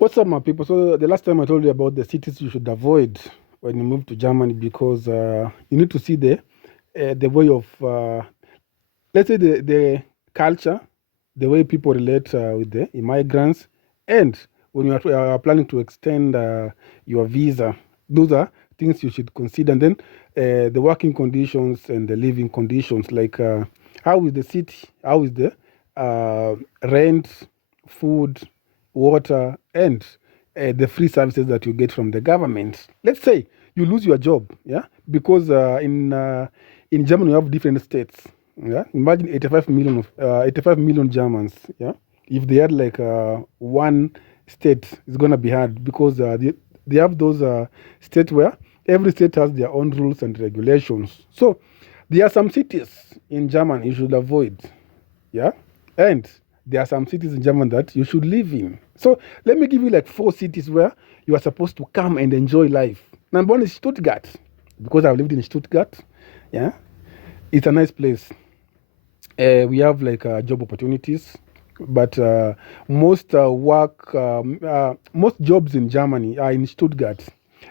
What's up, my people? So the last time I told you about the cities you should avoid when you move to Germany because you need to see the way of let's say the culture, the way people relate with the immigrants, and when you are planning to extend your visa, those are things you should consider. And then the working conditions and the living conditions, like how is the city, how is the rent, food, water, and the free services that you get from the government. Let's say you lose your job, yeah, because in Germany you have different states. Yeah, imagine 85 million Germans. Yeah, if they had like one state, it's gonna be hard because they have those states where every state has their own rules and regulations. So there are some cities in Germany you should avoid. Yeah, and there are some cities in Germany that you should live in. So let me give you like four cities where you are supposed to come and enjoy life. Number one is Stuttgart, because I've lived in Stuttgart. Yeah, it's a nice place. We have like job opportunities, but most jobs in Germany are in Stuttgart.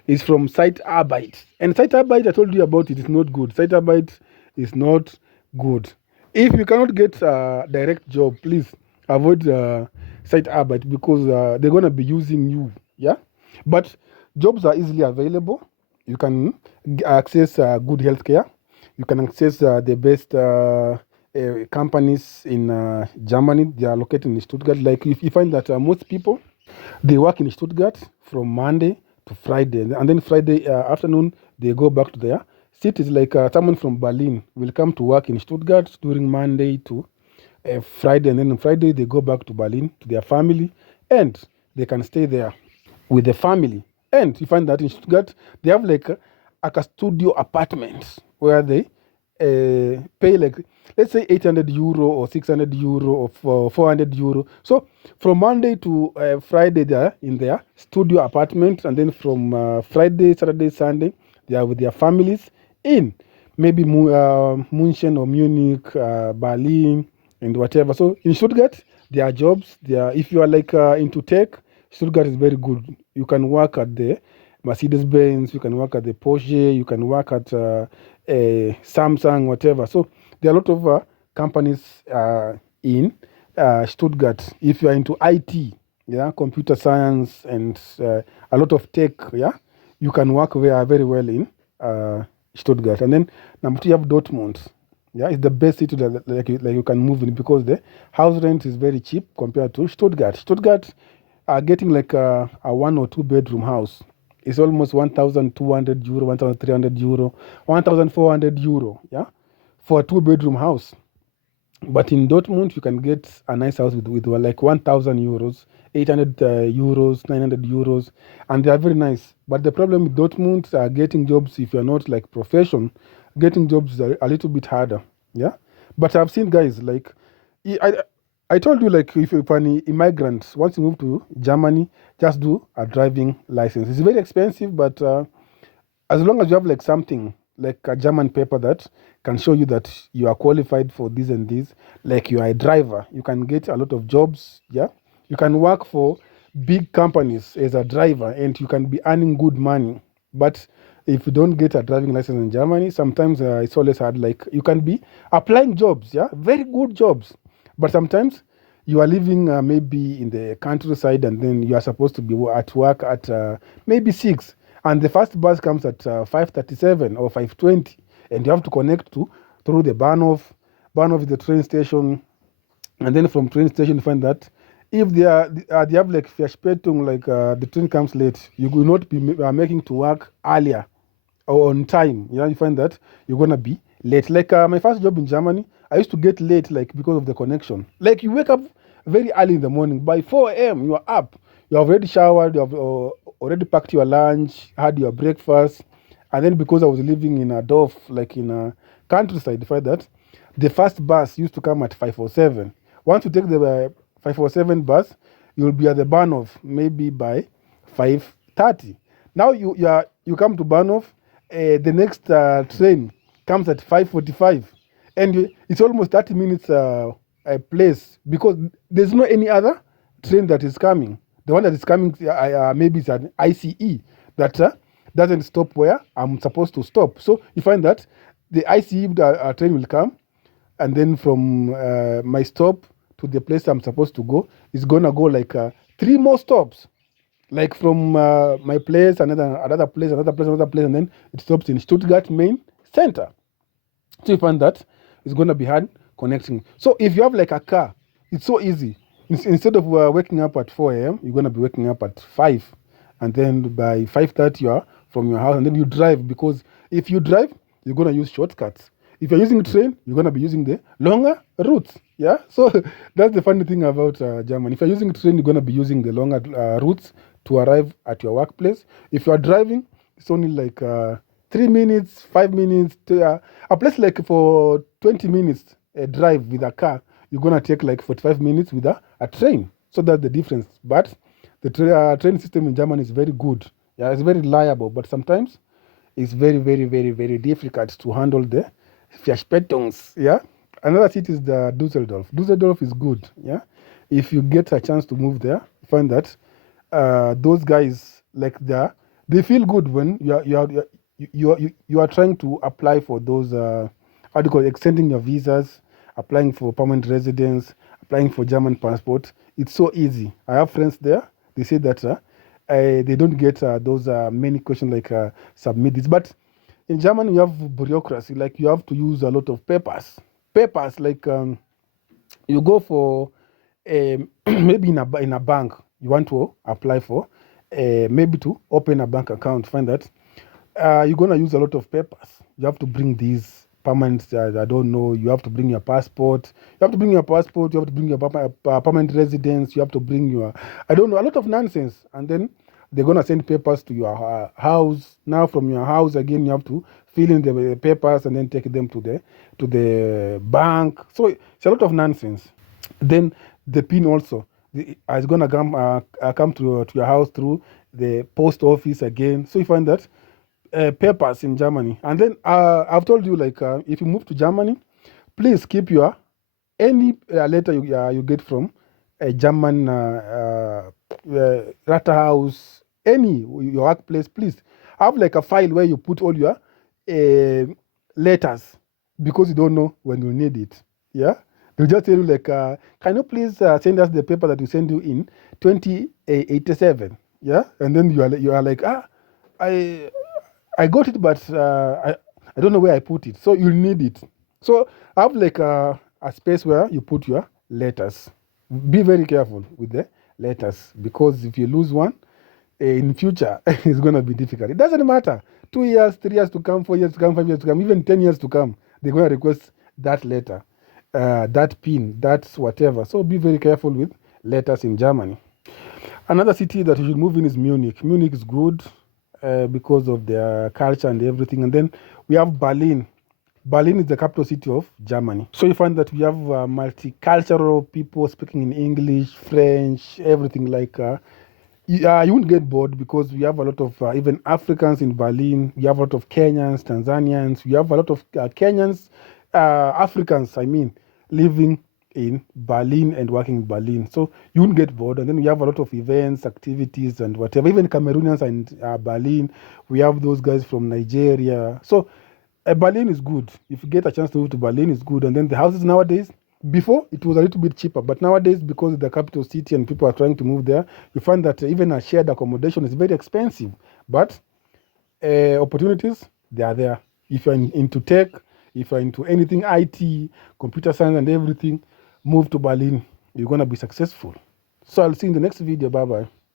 It's from site Arbeit, and site Arbeit I told you about it is not good. Site Arbeit is not good. If you cannot get a direct job, please avoid site Arbeit because they're gonna be using you. Yeah, but jobs are easily available. You can access good healthcare. You can access the best companies in Germany. They are located in Stuttgart. Like if you find that most people they work in Stuttgart from Monday to Friday, and then Friday afternoon they go back to their cities. Like someone from Berlin will come to work in Stuttgart during Monday to Friday, and then on Friday they go back to Berlin to their family, and they can stay there with the family. And you find that in Stuttgart, they have like a studio apartment where they pay like, let's say 800 euro or 600 euro or 400 euro. So from Monday to Friday, they are in their studio apartment. And then from Friday, Saturday, Sunday, they are with their families in maybe München or Munich, Berlin, and whatever. So in Stuttgart, there are jobs. If you are like into tech, Stuttgart is very good. You can work at the Mercedes Benz, you can work at the Porsche, you can work at Samsung, whatever. So there are a lot of companies in Stuttgart. If you are into IT, yeah, computer science, and a lot of tech, yeah, you can work very well in Stuttgart. And then number two, you have Dortmund. Yeah, it's the best city that like you can move in because the house rent is very cheap compared to Stuttgart. Stuttgart are getting like a one or two bedroom house. It's almost 1,200 euro, 1,300 euro, 1,400 euro. Yeah, for a two bedroom house. But in Dortmund, you can get a nice house with like 1,000 euros, 800 euros, 900 euros, and they are very nice. But the problem with Dortmund, getting jobs if you're not like profession, getting jobs is a little bit harder. Yeah, but I've seen guys like I, I told you like if an immigrant once you move to Germany, just do a driving license. It's very expensive, but as long as you have like something like a German paper that can show you that you are qualified for this and this, like you are a driver, you can get a lot of jobs. Yeah, you can work for big companies as a driver, and you can be earning good money. But if you don't get a driving license in Germany, sometimes it's always hard. Like you can be applying jobs, yeah, very good jobs, but sometimes you are living maybe in the countryside, and then you are supposed to be at work at maybe 6, and the first bus comes at 5:37 or 5:20, and you have to connect to through the Bahnhof is the train station, and then from train station you find that if they have like Verspätung, like the train comes late, you will not be making to work earlier or on time. You find that you're gonna be late. Like my first job in Germany, I used to get late like because of the connection. Like you wake up very early in the morning. By 4 a.m. you are up. You have already showered. You have already packed your lunch, had your breakfast, and then because I was living in a Dorf, like in a countryside, you find that the first bus used to come at 5:07. Once you take the 5:07 bus, you'll be at the Bahnhof maybe by 5:30. Now you come to Bahnhof, the next train comes at 5:45, and it's almost 30 minutes place because there's no any other train that is coming. The one that is coming, maybe it's an ICE that doesn't stop where I'm supposed to stop. So you find that the ICE train will come, and then from my stop to the place I'm supposed to go is gonna go like 3 more stops. Like from my place, another place, and then it stops in Stuttgart main center. So you find that it's gonna be hard connecting. So if you have like a car, it's so easy. Instead of waking up at 4 a.m., you're gonna be waking up at 5, and then by 5:30 you are from your house, and then you drive, because if you drive, you're gonna use shortcuts. If you're using train, you're gonna be using the longer routes. Yeah, so that's the funny thing about Germany. If you're using train, you're gonna be using the longer routes to arrive at your workplace. If you are driving, it's only like 3 minutes, 5 minutes. A place like for 20 minutes drive with a car, you're gonna take like 45 minutes with a train. So that's the difference. But the train system in Germany is very good. Yeah, it's very reliable, but sometimes it's very, very, very, very difficult to handle the Verspätungs. Yeah. Another city is the Düsseldorf. Düsseldorf is good. Yeah. If you get a chance to move there, you find that those guys like they feel good when you are trying to apply for those how do you call it, extending your visas, applying for permanent residence, applying for German passport. It's so easy. I have friends there. They say that they don't get those many questions like submit this. But in Germany, you have bureaucracy. Like you have to use a lot of papers. Papers like you go for maybe in a bank, you want to apply for maybe to open a bank account. Find that you're gonna use a lot of papers. You have to bring these permanent. I don't know. You have to bring your passport. You have to bring your passport. You have to bring your permanent residence. You have to bring your I don't know, a lot of nonsense. And then they're gonna send papers to your house. Now from your house again, you have to fill in the papers and then take them to the bank. So it's a lot of nonsense. Then the PIN also is gonna come to your house through the post office again. So you find that papers in Germany. And then I've told you, like, if you move to Germany, please keep your any letter you get from a German Rathaus, any your workplace, please have like a file where you put all your letters, because you don't know when you need it. Yeah, they'll just tell you like, can you please send us the paper that we send you in 2087? Yeah, and then you are like, I got it, but I don't know where I put it. So you'll need it. So have like a space where you put your letters. Be very careful with the letters, because if you lose one, in future, it's going to be difficult. It doesn't matter. 2 years, 3 years to come, 4 years to come, 5 years to come, even 10 years to come, they're going to request that letter, that PIN, that's whatever. So be very careful with letters in Germany. Another city that you should move in is Munich. Munich is good because of their culture and everything. And then we have Berlin. Berlin is the capital city of Germany. So you find that we have multicultural people speaking in English, French, everything like you won't get bored, because we have a lot of even Africans in Berlin. We have a lot of Kenyans, Tanzanians. We have a lot of Kenyans, Africans, I mean, living in Berlin and working in Berlin. So you won't get bored. And then we have a lot of events, activities, and whatever. Even Cameroonians are in Berlin. We have those guys from Nigeria. So Berlin is good. If you get a chance to move to Berlin, it's good. And then the houses nowadays, before it was a little bit cheaper, but nowadays, because it's the capital city and people are trying to move there, you find that even a shared accommodation is very expensive. But opportunities, they are there. If you're into tech, if you're into anything IT, computer science and everything, move to Berlin. You're going to be successful. So I'll see you in the next video. Bye-bye.